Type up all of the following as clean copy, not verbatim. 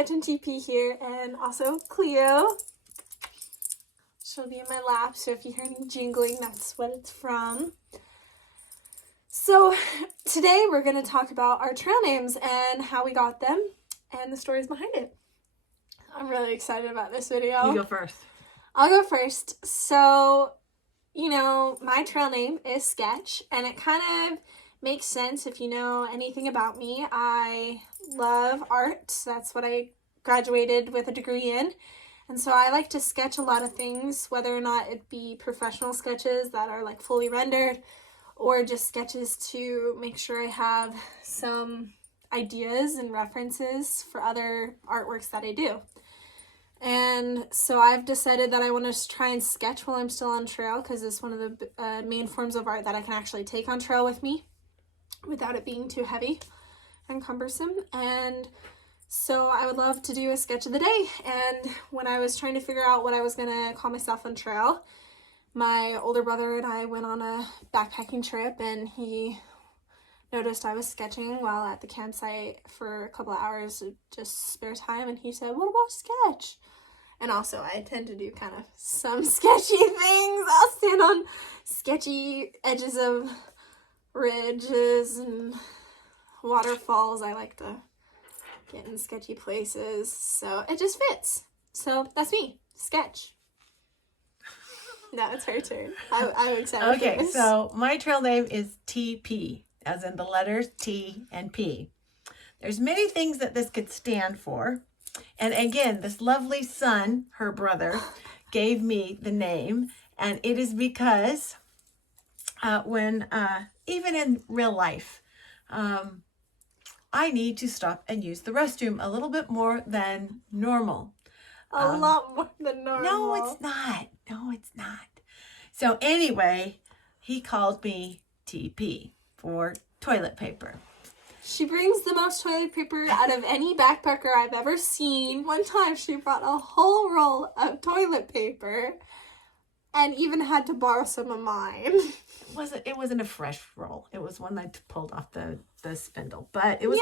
Sketch and TP here, and also Cleo. She'll be in my lap, so if you hear any jingling, that's what it's from. So today we're going to talk about our trail names and how we got them and the stories behind it. I'm really excited about this video. You go first. I'll go first. So, my trail name is Sketch, and it kind of makes sense if you know anything about me. I love art. That's what I graduated with a degree in. And so I like to sketch a lot of things, whether or not it be professional sketches that are like fully rendered or just sketches to make sure I have some ideas and references for other artworks that I do. And so I've decided that I want to try and sketch while I'm still on trail, because it's one of the main forms of art that I can actually take on trail with me without it being too heavy and cumbersome. And so I would love to do a sketch of the day. And when I was trying to figure out what I was going to call myself on trail, my older brother and I went on a backpacking trip, and he noticed I was sketching while at the campsite for a couple of hours, just spare time, and he said, "What about sketch?" And also, I tend to do kind of some sketchy things. I'll stand on sketchy edges of ridges and waterfalls. I like to get in sketchy places, so it just fits. So that's me, Sketch. Now it's her turn. I'm excited. Okay, for this. so my trail name is TP, as in the letters T and P. There's many things that this could stand for. And again, this lovely son, her brother, gave me the name. And it is because when, even in real life, I need to stop and use the restroom a little bit more than normal. A lot more than normal. No, it's not. No, it's not. So anyway, he called me TP for toilet paper. She brings the most toilet paper out of any backpacker I've ever seen. One time she brought a whole roll of toilet paper and even had to borrow some of mine. It wasn't a fresh roll. It was one I pulled off the spindle, but it was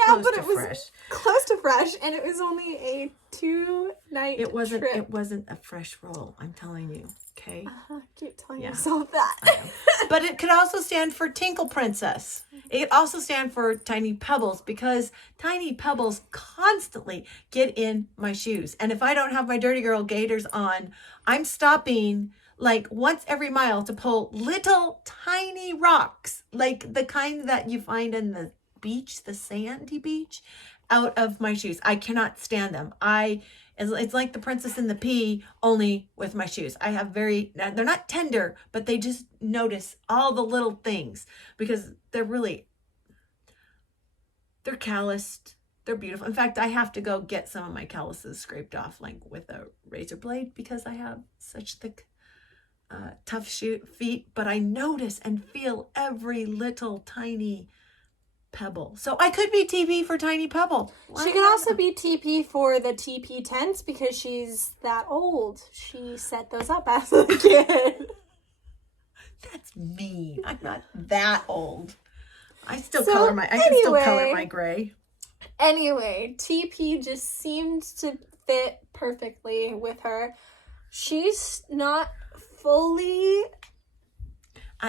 Close to fresh, and it was only a 2-night trip. It wasn't a fresh roll, I'm telling you. Okay. Keep telling yourself that. But it could also stand for Tinkle Princess. It could also stand for Tiny Pebbles, because Tiny Pebbles constantly get in my shoes. And if I don't have my Dirty Girl gaiters on, I'm stopping like once every mile to pull little tiny rocks, like the kind that you find in the beach, the sandy beach, out of my shoes. I cannot stand them. It's like the Princess and the Pea, only with my shoes. They're not tender, but they just notice all the little things, because they're calloused. They're beautiful. In fact, I have to go get some of my calluses scraped off, like with a razor blade, because I have such thick, tough feet. But I notice and feel every little tiny pebble. So I could be TP for Tiny Pebble. She could also be TP for the TP tents, because she's that old. She set those up as a kid. That's mean. I'm not that old. I can still color my gray. Anyway, TP just seemed to fit perfectly with her. She's not fully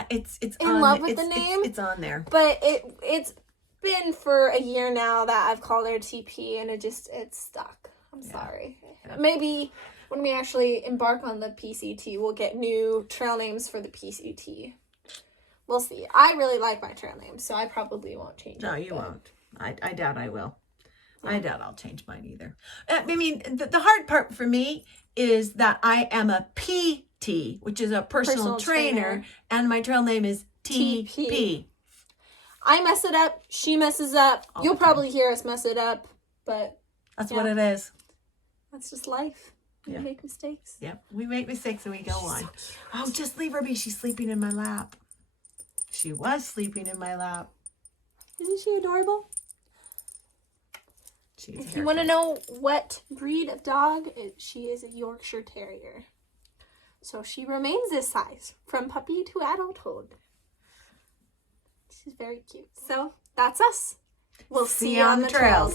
it's in love with the name. It's on there. But it's been for a year now that I've called her TP, and it's stuck. I'm sorry. Yeah. Maybe when we actually embark on the PCT, we'll get new trail names for the PCT. We'll see. I really like my trail name, so I probably won't change it. No, you won't. I doubt I will. Yeah. I doubt I'll change mine either. I mean, the hard part for me is that I am a PT, which is a personal trainer, and my trail name is TP. I mess it up. She messes up. You'll probably hear us mess it up, but that's what it is. That's just life. We make mistakes. Yeah, we make mistakes and we go on. Oh, just leave her be. She's sleeping in my lap. She was sleeping in my lap. Isn't she adorable? If you want to know what breed of dog, she is a Yorkshire Terrier. So she remains this size from puppy to adulthood. She's very cute. So that's us. We'll see you on the trails.